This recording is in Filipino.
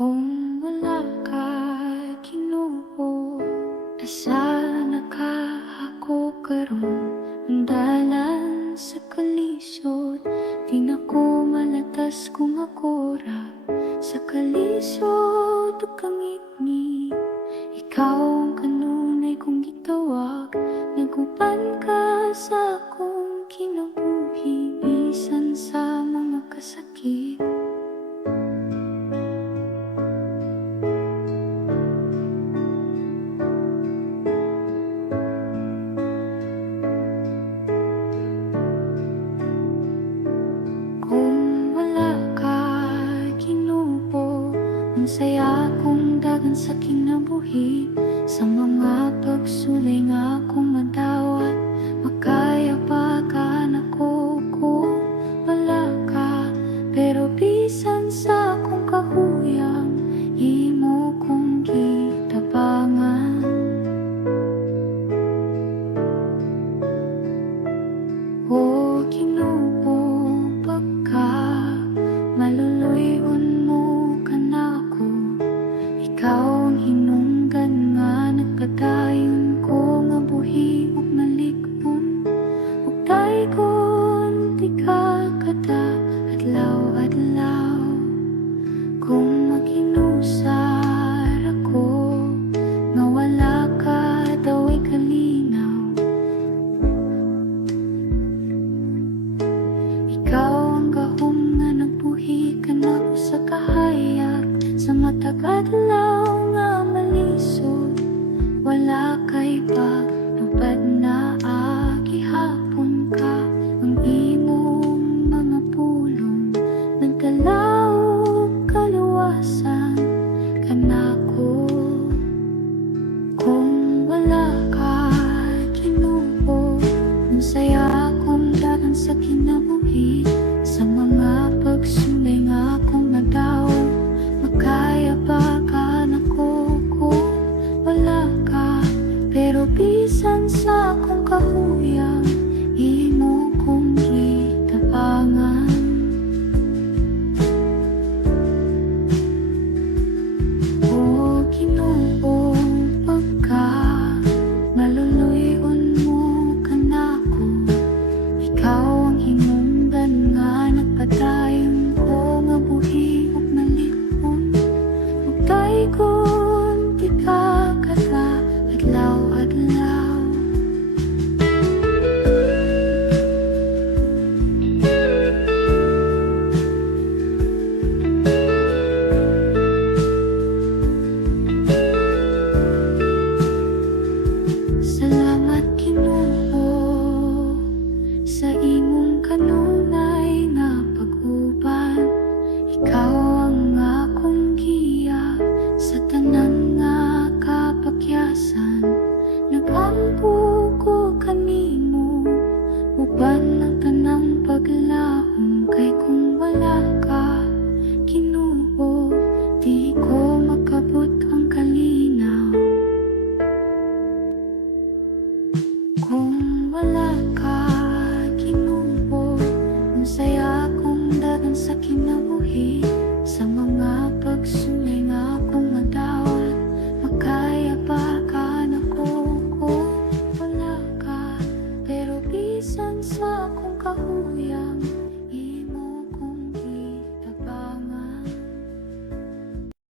Kung wala ka, Ginoo, asa na ka ako karon? Andalan sa kalisod, di na ko malatas kung ako ra sa kalisod o kangitni. Ikaw ang kanunay kong gitawag, naguban ka sa akong kinabuhi, bisan sa mga kasakit. Kung wala ka, Ginoo, ang saya kong dagan sa kinabuhi, sa mga pagsulay nga akong madawat, makaya pa ka na ko kung wala ka. Pero bisan sa akong kahuyang, imo kong gitabangan. O Ginoo, pagka maluluyon mo ka na ako, ikaw ang hinungdan nga nagpadayon ko nga buhi ug malikpon, ug dayon di ka kada adlaw-adlaw. Kung maginusar ako nga wala ka daw ay kalinaw, ikaw ang gahom nga nagbuhi ka na ko sa kahayag, sa matag adlaw nga malisod, wala kay pag